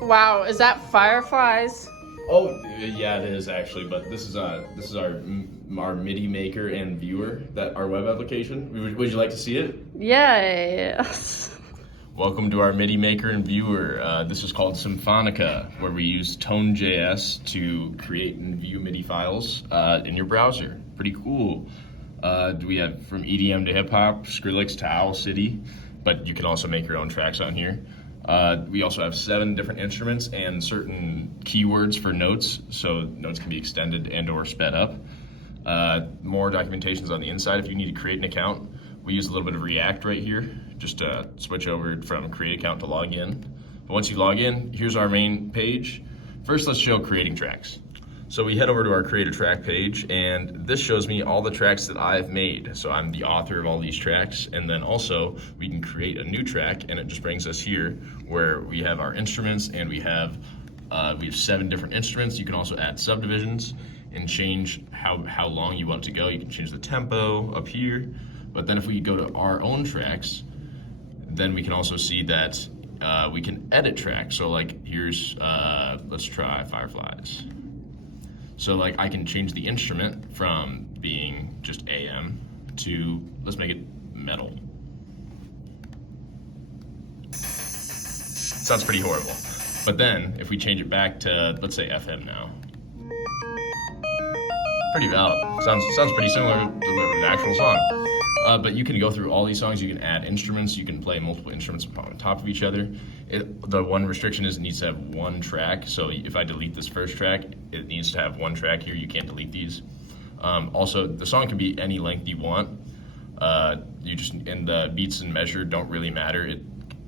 Wow, is that fireflies? Oh, yeah, it is actually. But this is our MIDI maker and viewer, that our web application. Would you like to see it? Yes. Welcome to our MIDI maker and viewer. This is called Symphonica, where we use Tone.js to create and view MIDI files in your browser. Pretty cool. We have from EDM to hip hop, Skrillex to Owl City, but you can also make your own tracks on here. We also have 7 different instruments and certain keywords for notes, so notes can be extended and or sped up. More documentations on the inside if you need to create an account. We use a little bit of React right here, just to switch over from create account to log in. But once you log in, here's our main page. First, let's show creating tracks. So we head over to our create a track page, and this shows me all the tracks that I've made. So I'm the author of all these tracks, and then also we can create a new track, and it just brings us here where we have our instruments, and we have 7 different instruments. You can also add subdivisions and change how long you want it to go. You can change the tempo up here. But then if we go to our own tracks, then we can also see that we can edit tracks. So like here's, let's try Fireflies. So like I can change the instrument from being just AM to, let's make it metal. Sounds pretty horrible. But then if we change it back to, let's say FM now. Pretty valid. Sounds pretty similar to the actual song. But you can go through all these songs, you can add instruments, you can play multiple instruments on top of each other. The one restriction is it needs to have one track, so if I delete this first track, it needs to have one track here, you can't delete these. Also, the song can be any length you want. And the beats and measure don't really matter.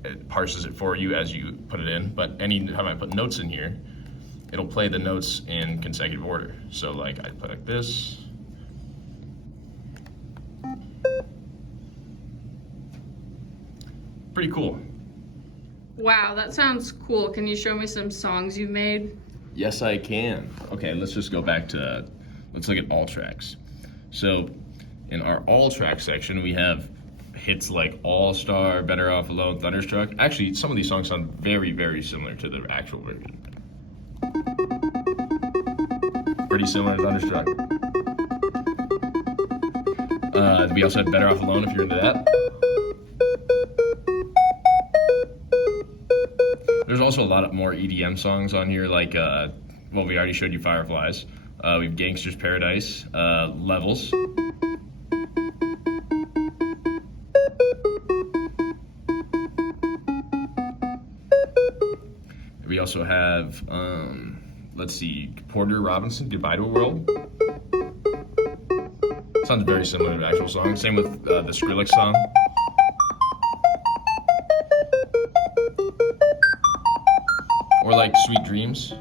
It parses it for you as you put it in, but anytime I put notes in here, it'll play the notes in consecutive order. So like I play like this. Pretty cool. Wow, that sounds cool. Can you show me some songs you've made? Yes, I can. Okay, let's just go back to, let's look at all tracks. So in our all track section, we have hits like All Star, Better Off Alone, Thunderstruck. Actually, some of these songs sound very, very similar to the actual version. Pretty similar to Thunderstruck. We also have Better Off Alone if you're into that. There's also a lot of more EDM songs on here, like, well, we already showed you Fireflies. We have Gangster's Paradise, Levels. We also have, let's see, Porter Robinson, Goodbye to a World. Sounds very similar to the actual song. Same with the Skrillex song. Or like Sweet Dreams.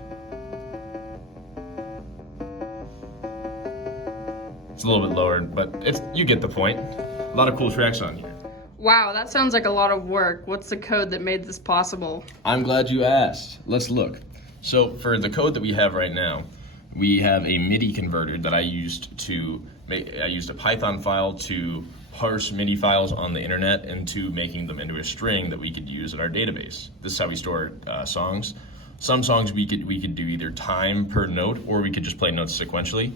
It's a little bit lower, but you get the point. A lot of cool tracks on here. Wow, that sounds like a lot of work. What's the code that made this possible? I'm glad you asked. Let's look. So for the code that we have right now, we have a MIDI converter that I used to make. I used a Python file to parse MIDI files on the internet into making them into a string that we could use in our database. This is how we store songs. Some songs we could do either time per note, or we could just play notes sequentially.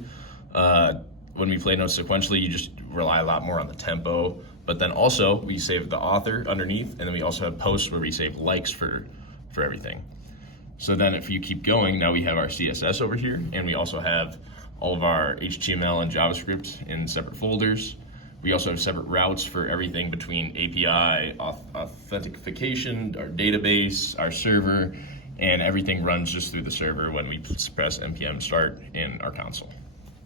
When we play notes sequentially, you just rely a lot more on the tempo. But then also we save the author underneath, and then we also have posts where we save likes for everything. So then if you keep going, now we have our CSS over here, and we also have all of our HTML and JavaScript in separate folders. We also have separate routes for everything between API, authentication, our database, our server, and everything runs just through the server when we press npm start in our console.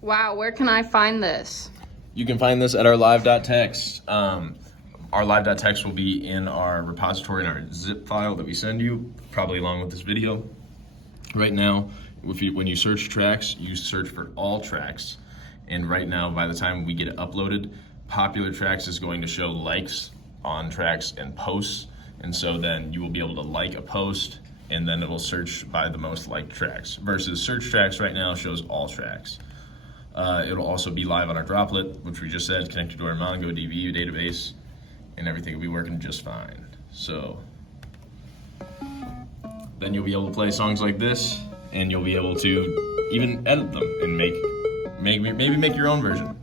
Wow, where can I find this? You can find this at our live.txt. Our live.txt will be in our repository in our zip file that we send you, probably along with this video. Right now, when you search tracks, you search for all tracks. And right now, by the time we get it uploaded, popular tracks is going to show likes on tracks and posts. And so then you will be able to like a post, and then it will search by the most liked tracks, versus search tracks right now shows all tracks. It'll also be live on our Droplet, which we just said is connected to our MongoDB database, and everything will be working just fine. So then you'll be able to play songs like this, and you'll be able to even edit them and maybe make your own version.